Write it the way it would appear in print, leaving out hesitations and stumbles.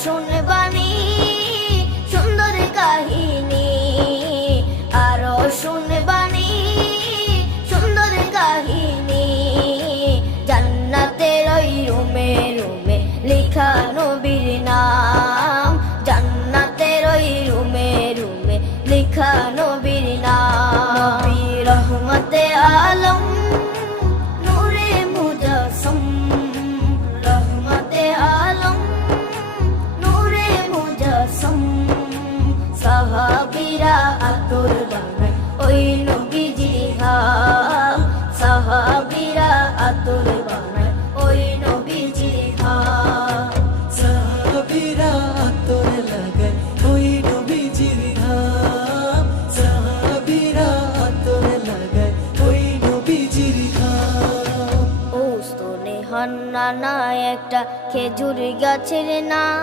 শুনবানি সুন্দর কাহিনী, আরো শুনবানি সুন্দর কাহিনী। জান্নাতের ওই রুমে রুমে লিখা নবীর নাম, জান্নাতের ওই রুমে রুমে লিখা নবীর নাম। নবী রহমতে আলম নূরে মুজাসসম, রহমতে আলম নূরে মুজাসসম। সাহাবীরা আতর বানায় ওই নবীজির ঘাম, সাহাবীরা আতর বানায় ওই নবীজির ঘাম। সাহাবীরা আতর লাগায় ওই নবীজির ঘাম, সাহাবীরা আতর লাগায় ওই নবীজির ঘাম। ও স্তনে হান্নানা একটা খেজুর গাছের নাম।